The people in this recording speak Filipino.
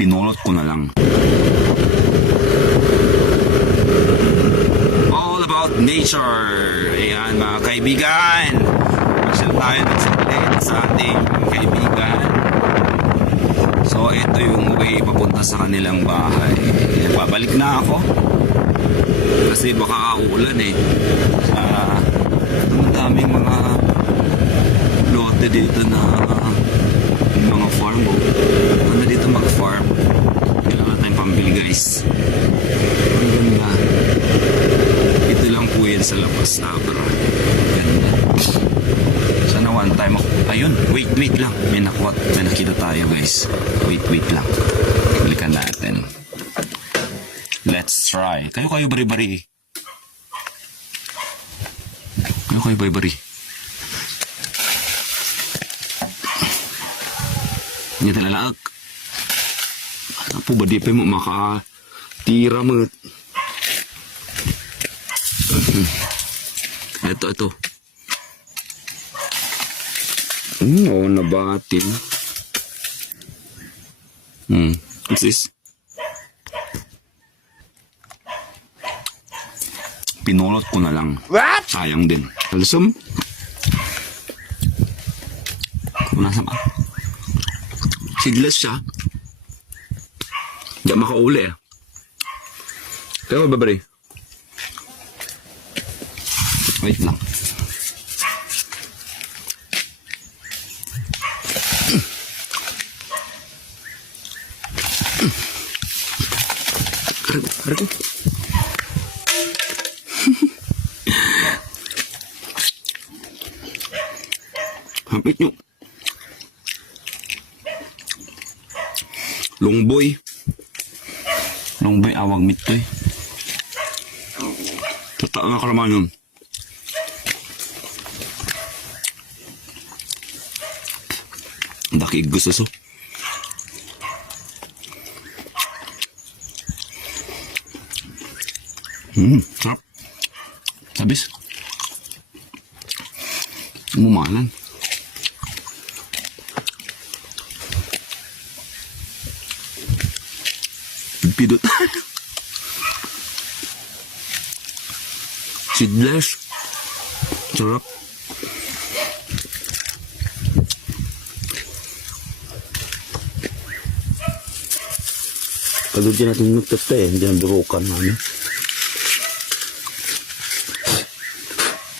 Pinulot ko na lang. All about nature. Ayan mga kaibigan. Masyal tayo nagsaglit sa ating kaibigan. So ito yung way papunta sa kanilang bahay. Ayan, babalik na ako. Kasi baka uulan eh. Ang daming mga lote dito na mga farm. Ano dito mag-farm? Kailangan tayong pambili guys. Ang ganda. Ito lang po yan sa labas. Abra. Ganda. Sana one time ako. Ayun. Wait lang. May nakita tayo guys. Wait lang. Balikan natin. Let's try. Kayo bari-bari. Kayo bari-bari. Ini talalag. Ano po ba di pa mo makatira mo? Ito. Oo, nabatin. What's this? Pinulot ko na lang. What? Sayang din. Alusum? Kung nasa pa. Seedless siya. Hindi makauli eh. Kaya babari. Wait lang. Kargo. Hapit nyo. Longboy awang mitoy. Tata nga kalaman yun. Dakig gusto so. Sarap. Sabis. Mumalan. Pidot. Seedless. Sarap. Pagod din natin nagtata eh. Hindi na burukan. Ano?